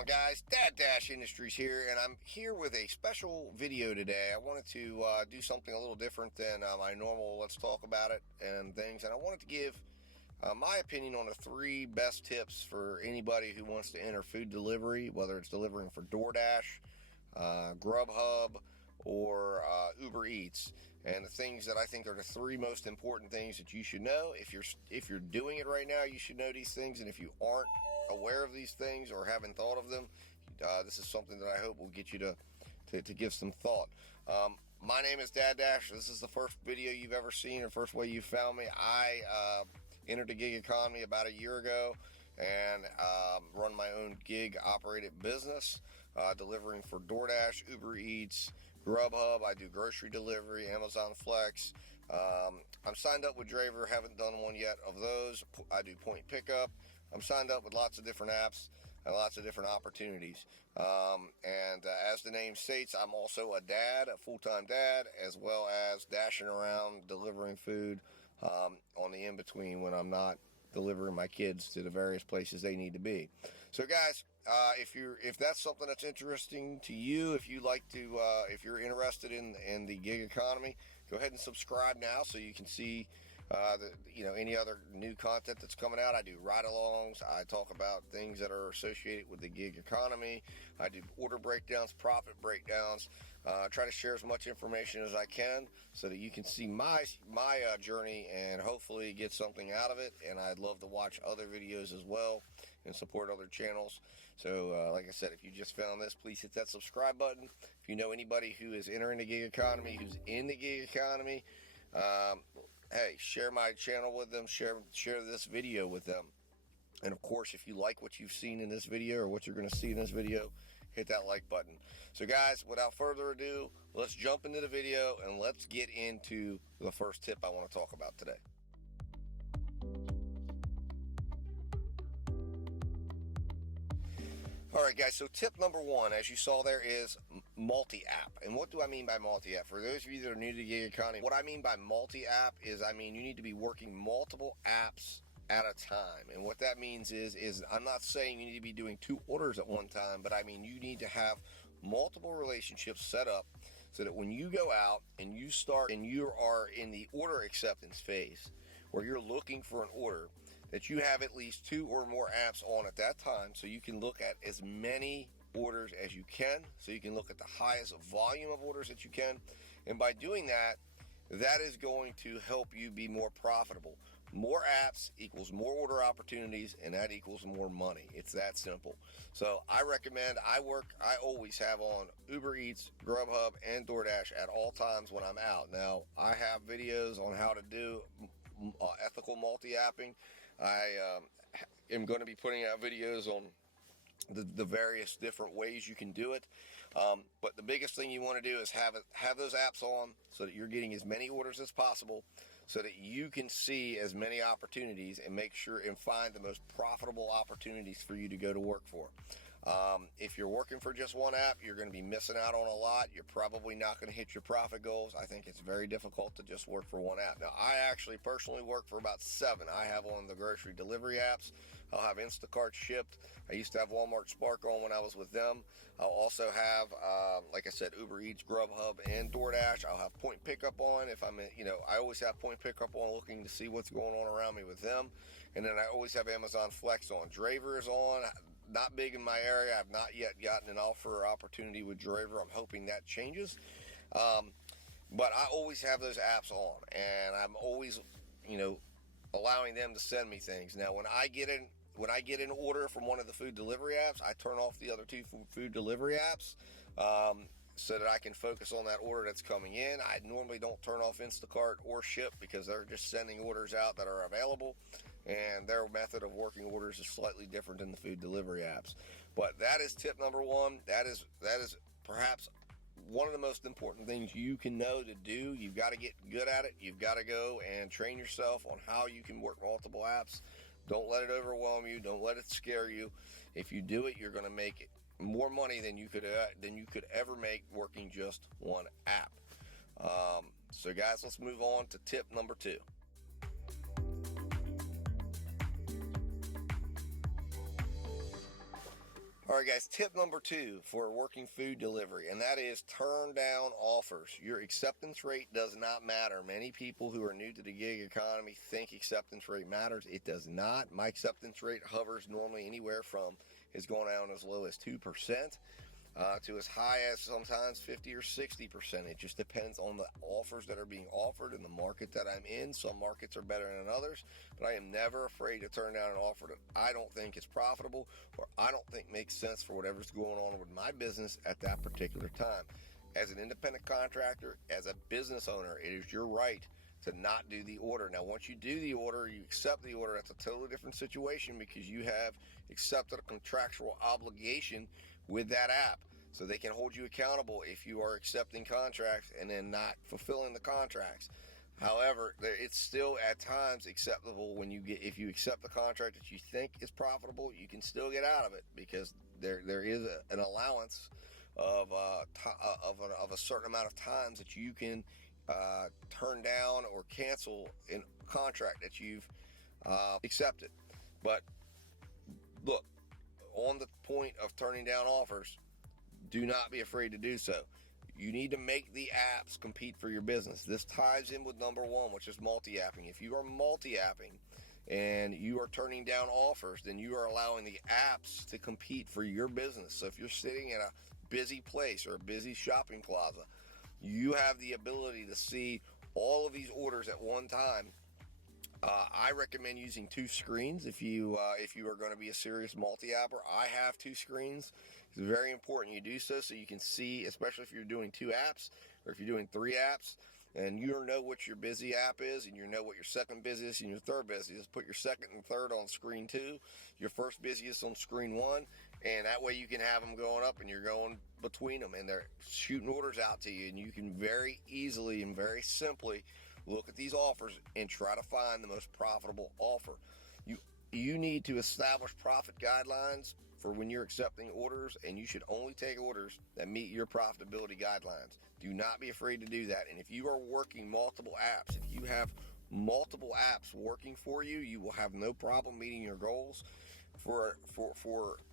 on, guys? Dash Industries here, and I'm here with a special video today. I wanted to do something a little different than my normal let's talk about it and things, and I wanted to give my opinion on the 3 best tips for anybody who wants to enter food delivery, whether it's delivering for DoorDash, GrubHub, or Uber Eats, and the things that I think are the 3 most important things that you should know. If you're doing it right now, you should know these things, and if you aren't aware of these things or haven't thought of them, this is something that I hope will get you to give some thought. My name is Dash. This is the first video you've ever seen, or first way you found me. I entered the gig economy about a year ago and run my own gig operated business, delivering for DoorDash, Uber Eats, GrubHub. I do grocery delivery, Amazon Flex. I'm signed up with Draver, haven't done one yet of those. I do point pickup. I'm signed up with lots of different apps and lots of different opportunities. As the name states, I'm also a dad, a full-time dad, as well as dashing around delivering food on the in-between when I'm not delivering my kids to the various places they need to be. So guys, if that's something that's interesting to you, if you like to, if you're interested in the gig economy, go ahead and subscribe now so you can see any other new content that's coming out. I do ride-alongs. I talk about things that are associated with the gig economy. I do order breakdowns, profit breakdowns. Try to share as much information as I can so that you can see my journey and hopefully get something out of it. And I'd love to watch other videos as well and support other channels. So like I said, if you just found this, please hit that subscribe button. If you know anybody who is entering the gig economy, who's in the gig economy, hey, share my channel with them, share this video with them. And of course, if you like what you've seen in this video or what you're going to see in this video, hit that like button. So guys, without further ado, let's jump into the video and let's get into the first tip I want to talk about today. Alright guys, so tip number 1, as you saw there, is multi-app. And what do I mean by multi-app? For those of you that are new to the gig economy, what I mean by multi-app is you need to be working multiple apps at a time. And what that means is I'm not saying you need to be doing 2 orders at one time, but I mean you need to have multiple relationships set up so that when you go out and you start and you are in the order acceptance phase where you're looking for an order, that you have at least 2 or more apps on at that time, so you can look at as many orders as you can, so you can look at the highest volume of orders that you can. And by doing that, that is going to help you be more profitable. More apps equals more order opportunities, and that equals more money. It's that simple. So I recommend, I always have on Uber Eats, GrubHub, and DoorDash at all times when I'm out. Now, I have videos on how to do ethical multi-apping. I am going to be putting out videos on the various different ways you can do it. But the biggest thing you want to do is have those apps on so that you're getting as many orders as possible, so that you can see as many opportunities and make sure and find the most profitable opportunities for you to go to work for. If you're working for just one app, you're going to be missing out on a lot. You're probably not going to hit your profit goals. I think it's very difficult to just work for one app. Now, I actually personally work for about 7. I have on the grocery delivery apps. I'll have Instacart shipped. I used to have Walmart Spark on when I was with them. I'll also have, like I said, Uber Eats, GrubHub, and DoorDash. I'll have point pickup on if I'm, I always have point pickup on looking to see what's going on around me with them. And then I always have Amazon Flex on. Draver is on. Not big in my area. I've not yet gotten an offer or opportunity with Draver. I'm hoping that changes. But I always have those apps on, and I'm always, allowing them to send me things. Now, when I get an order from one of the food delivery apps, I turn off the other 2 food delivery apps so that I can focus on that order that's coming in. I normally don't turn off Instacart or Ship because they're just sending orders out that are available, and their method of working orders is slightly different than the food delivery apps. But that is tip number 1. That is perhaps one of the most important things you can know to do. You've got to get good at it. You've got to go and train yourself on how you can work multiple apps. Don't let it overwhelm you. Don't let it scare you. If you do it, you're going to make more money than you could ever make working just one app. So guys, let's move on to tip number 2. All right, guys, tip number 2 for working food delivery, and that is turn down offers. Your acceptance rate does not matter. Many people who are new to the gig economy think acceptance rate matters. It does not. My acceptance rate hovers normally anywhere from is going down as low as 2%. To as high as sometimes 50 or 60%. It just depends on the offers that are being offered and the market that I'm in. Some markets are better than others, but I am never afraid to turn down an offer that I don't think is profitable or I don't think makes sense for whatever's going on with my business at that particular time. As an independent contractor, as a business owner, it is your right to not do the order. Now, once you do the order, you accept the order, that's a totally different situation because you have accepted a contractual obligation with that app. So they can hold you accountable if you are accepting contracts and then not fulfilling the contracts. However, it's still at times acceptable if you accept the contract that you think is profitable, you can still get out of it because there is an allowance of a certain amount of times that you can turn down or cancel a contract that you've accepted. But look, on the point of turning down offers, do not be afraid to do so. You need to make the apps compete for your business. This ties in with number 1, which is multi-apping. If you are multi-apping and you are turning down offers, then you are allowing the apps to compete for your business. So if you're sitting in a busy place or a busy shopping plaza, you have the ability to see all of these orders at one time. I recommend using 2 screens if you are going to be a serious multi-apper. I have 2 screens. It's very important you do so you can see, especially if you're doing 2 apps or if you're doing 3 apps, and you know what your busy app is and you know what your second busiest and your third busiest. Put your second and third on screen 2, your first busiest on screen 1, and that way you can have them going up and you're going between them and they're shooting orders out to you, and you can very easily and very simply look at these offers and try to find the most profitable offer. You need to establish profit guidelines for when you're accepting orders, and you should only take orders that meet your profitability guidelines. Do not be afraid to do that. And if you are working multiple apps, if you have multiple apps working for you, you will have no problem meeting your goals for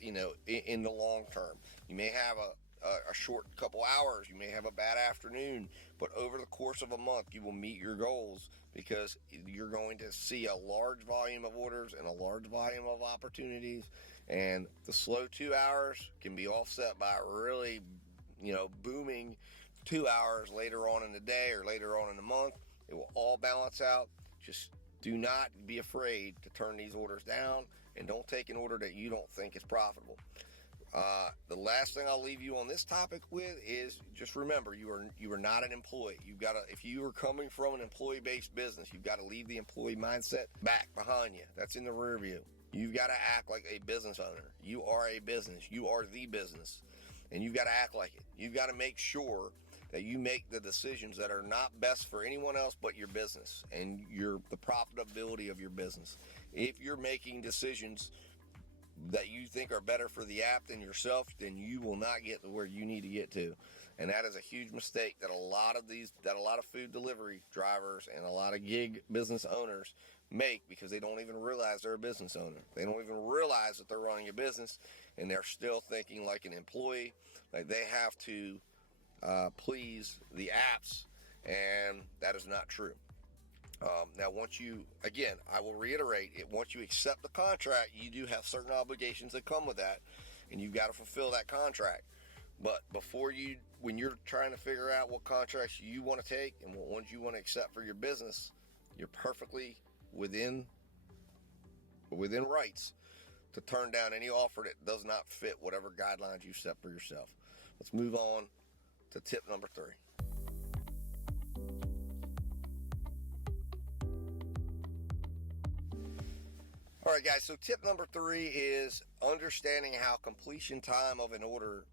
in the long term. You may have a short couple hours, you may have a bad afternoon, but over the course of a month you will meet your goals because you're going to see a large volume of orders and a large volume of opportunities, and the slow 2 hours can be offset by a really booming 2 hours later on in the day or later on in the month. It will all balance out. Just do not be afraid to turn these orders down, and don't take an order that you don't think is profitable. The last thing I'll leave you on this topic with is just remember, you are not an employee. If you are coming from an employee-based business, you've got to leave the employee mindset back behind you. That's in the rear view. You've got to act like a business owner. You are a business. You are the business, and you've got to act like it. You've got to make sure that you make the decisions that are not best for anyone else but your business and the profitability of your business. If you're making decisions that you think are better for the app than yourself, then you will not get to where you need to get to. And that is a huge mistake that a lot of food delivery drivers and a lot of gig business owners make, because they don't even realize they're a business owner. They don't even realize that they're running a business, and they're still thinking like an employee, like they have to please the apps, and that is not true. Now, I will reiterate it. Once you accept the contract, you do have certain obligations that come with that, and you've got to fulfill that contract. But when you're trying to figure out what contracts you want to take and what ones you want to accept for your business, you're perfectly within rights to turn down any offer that does not fit whatever guidelines you set for yourself. Let's move on to tip number 3. All right, guys, so tip number 3 is understanding how completion time of an order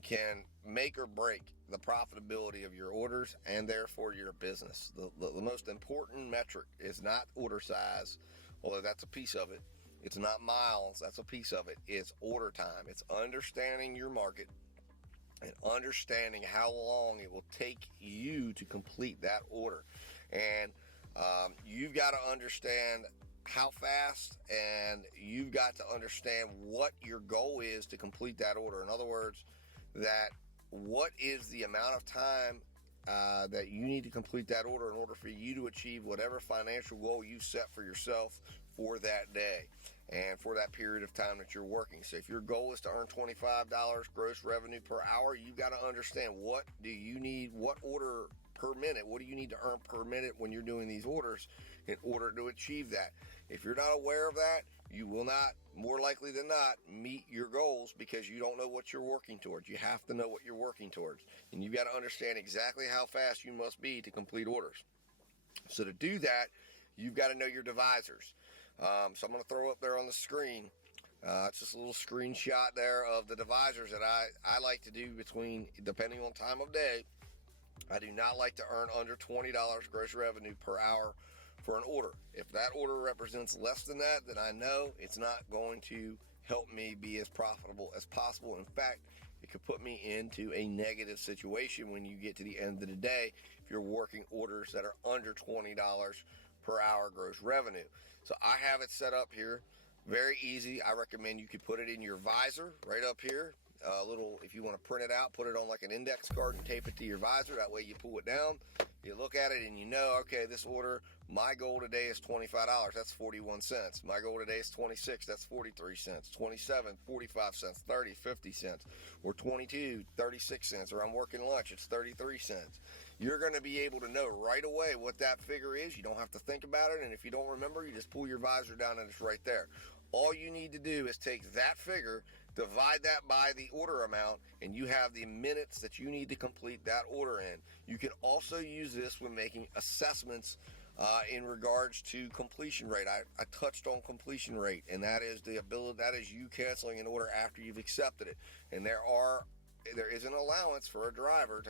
can make or break the profitability of your orders and therefore your business. The most important metric is not order size, although that's a piece of it. It's not miles, that's a piece of it. It's order time. It's understanding your market and understanding how long it will take you to complete that order. And you've got to understand how fast, and you've got to understand what your goal is to complete that order. In other words, that what is the amount of time that you need to complete that order in order for you to achieve whatever financial goal you set for yourself for that day and for that period of time that you're working. So if your goal is to earn $25 gross revenue per hour, you've got to understand what do you need, what order per minute, what do you need to earn per minute when you're doing these orders in order to achieve that. If you're not aware of that, you will not, more likely than not, meet your goals because you don't know what you're working towards. You have to know what you're working towards. And you've got to understand exactly how fast you must be to complete orders. So to do that, you've got to know your divisors. So I'm going to throw up there on the screen. It's just a little screenshot there of the divisors that I like to do between, depending on time of day. I do not like to earn under $20 gross revenue per hour for an order. If that order represents less than that, then I know it's not going to help me be as profitable as possible. In fact, it could put me into a negative situation when you get to the end of the day if you're working orders that are under $20 per hour gross revenue. So I have it set up here. Very easy. I recommend you could put it in your visor right up here. If you want to print it out, put it on like an index card and tape it to your visor. That way you pull it down, you look at it and you know, okay, this order, my goal today is $25. That's 41 cents. My goal today is 26. That's 43 cents. 27, 45 cents, 30, 50 cents, or 22, 36 cents, or I'm working lunch. It's 33 cents. You're going to be able to know right away what that figure is. You don't have to think about it. And if you don't remember, you just pull your visor down and it's right there. All you need to do is take that figure, divide that by the order amount, and you have the minutes that you need to complete that order in. You can also use this when making assessments in regards to completion rate. I touched on completion rate, and that is the ability, that is you canceling an order after you've accepted it. And there is an allowance for a driver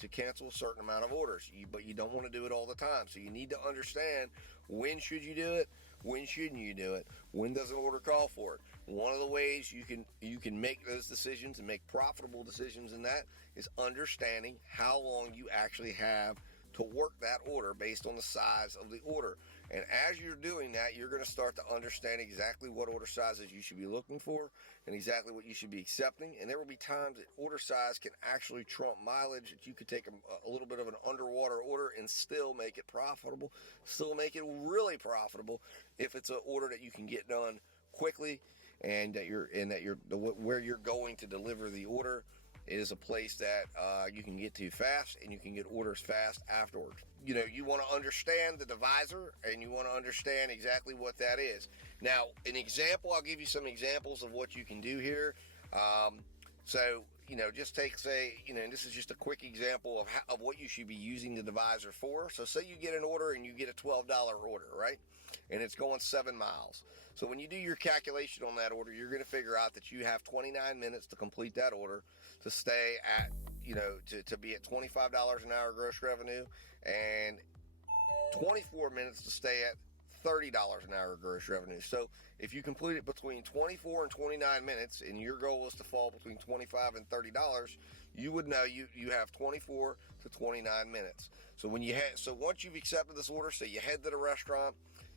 to cancel a certain amount of orders, but you don't want to do it all the time. So you need to understand, when should you do it? When shouldn't you do it? When does an order call for it? One of the ways you can make those decisions and make profitable decisions in that is understanding how long you actually have to work that order based on the size of the order. And as you're doing that, you're going to start to understand exactly what order sizes you should be looking for and exactly what you should be accepting. And there will be times that order size can actually trump mileage, that you could take a little bit of an underwater order and still make it profitable, still make it really profitable if it's an order that you can get done quickly and that where you're going to deliver the order is a place that you can get to fast and you can get orders fast afterwards. You know, you want to understand the divisor and you want to understand exactly what that is. Now, an example, I'll give you some examples of what you can do here. So, just take, say, and this is just a quick example of what you should be using the divisor for. So say you get an order and you get a $12 order, right? And it's going 7 miles. So when you do your calculation on that order, you're going to figure out that you have 29 minutes to complete that order, to stay at, to be at $25 an hour gross revenue, and 24 minutes to stay at $30 an hour gross revenue. So if you complete it between 24 and 29 minutes, and your goal is to fall between $25 and $30, you would know you have 24 to 29 minutes. So once you've accepted this order, so you head to the restaurant,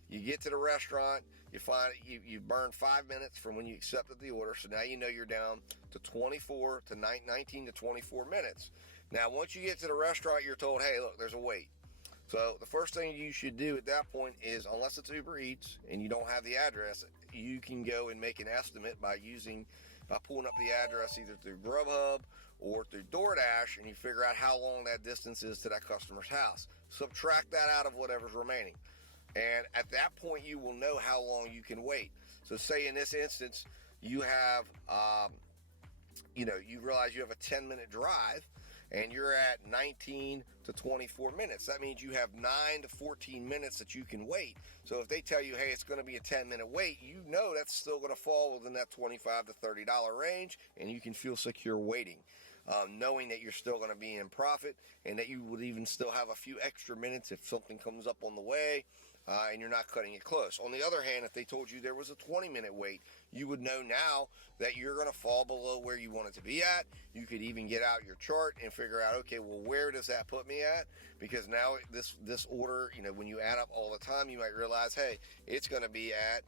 you get to the restaurant, you find you burn 5 minutes from when you accepted the order. So now you know you're down to 19 to 24 minutes. Now, once you get to the restaurant, you're told, hey, look, there's a wait. So the first thing you should do at that point is, unless it's Uber Eats and you don't have the address, you can go and make an estimate by pulling up the address either through GrubHub or through DoorDash, and you figure out how long that distance is to that customer's house. Subtract that out of whatever's remaining. And at that point, you will know how long you can wait. So say in this instance, you have, you realize you have a 10-minute drive and you're at 19 to 24 minutes. That means you have 9 to 14 minutes that you can wait. So if they tell you, hey, it's going to be a 10-minute wait, you know that's still going to fall within that $25 to $30 range, and you can feel secure waiting. Knowing that you're still going to be in profit and that you would even still have a few extra minutes if something comes up on the way. and you're not cutting it close. On the other hand, if they told you there was a 20-minute wait, you would know now that you're going to fall below where you want it to be at. You could even get out your chart and figure out, okay, well, where does that put me at? Because now this order, when you add up all the time, you might realize, hey, it's going to be at,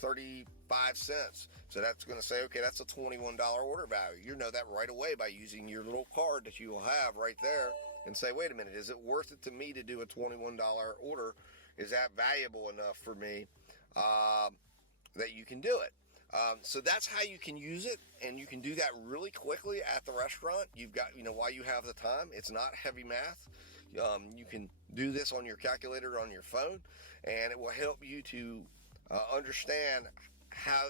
35 cents. So that's going to say, okay, that's a $21 order value. You know that right away by using your little card that you will have right there and say, wait a minute, is it worth it to me to do a $21 order? Is that valuable enough for me that you can do it? So that's how you can use it, and you can do that really quickly at the restaurant. You've got, while you have the time, it's not heavy math. You can do this on your calculator on your phone, and it will help you to understand how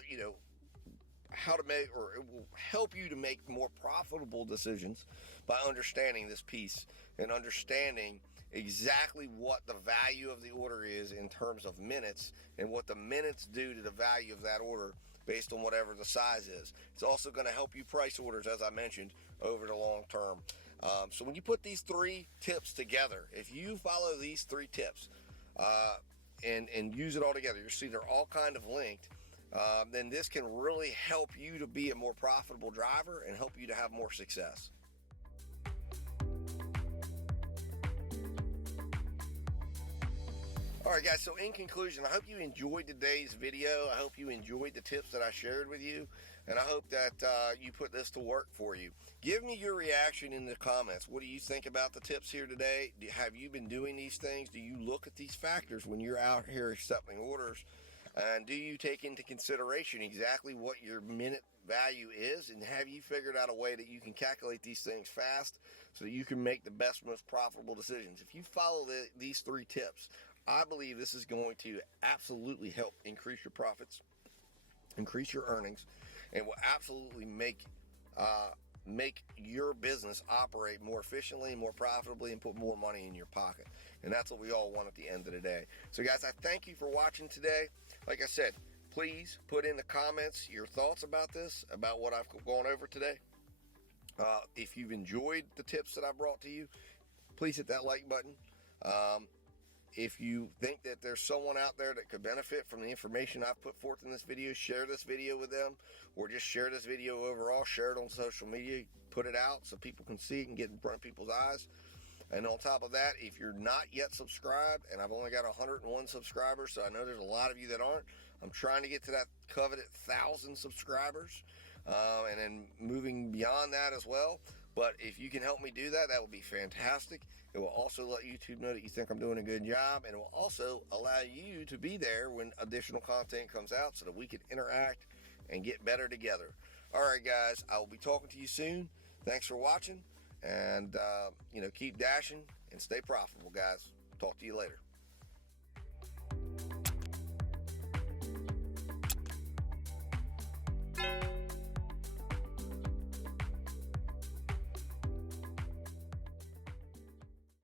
to make, or it will help you to make more profitable decisions by understanding this piece and understanding exactly what the value of the order is in terms of minutes and what the minutes do to the value of that order based on whatever the size is. It's also going to help you price orders, as I mentioned, over the long term. So when you put these 3 tips together, if you follow these 3 tips and use it all together, you'll see they're all kind of linked. Then this can really help you to be a more profitable driver and help you to have more success. All right, guys, so in conclusion, I hope you enjoyed today's video. I hope you enjoyed the tips that I shared with you, and I hope that you put this to work for you. Give me your reaction in the comments. What do you think about the tips here today? Have you been doing these things? Do you look at these factors when you're out here accepting orders? And do you take into consideration exactly what your minute value is? And have you figured out a way that you can calculate these things fast so that you can make the best, most profitable decisions? If you follow these 3 tips, I believe this is going to absolutely help increase your profits, increase your earnings, and will absolutely make your business operate more efficiently, more profitably, and put more money in your pocket. And that's what we all want at the end of the day. So guys, I thank you for watching today. Like I said, please put in the comments your thoughts about this, about what I've gone over today. If you've enjoyed the tips that I brought to you, please hit that like button. If you think that there's someone out there that could benefit from the information I've put forth in this video, share this video with them, or just share this video overall, share it on social media, put it out so people can see it and get in front of people's eyes. And on top of that, if you're not yet subscribed, and I've only got 101 subscribers, so I know there's a lot of you that aren't, I'm trying to get to that coveted 1,000 subscribers, and then moving beyond that as well. But if you can help me do that, that would be fantastic. It will also let YouTube know that you think I'm doing a good job, and it will also allow you to be there when additional content comes out so that we can interact and get better together. All right, guys, I will be talking to you soon. Thanks for watching, and keep dashing and stay profitable, guys. Talk to you later.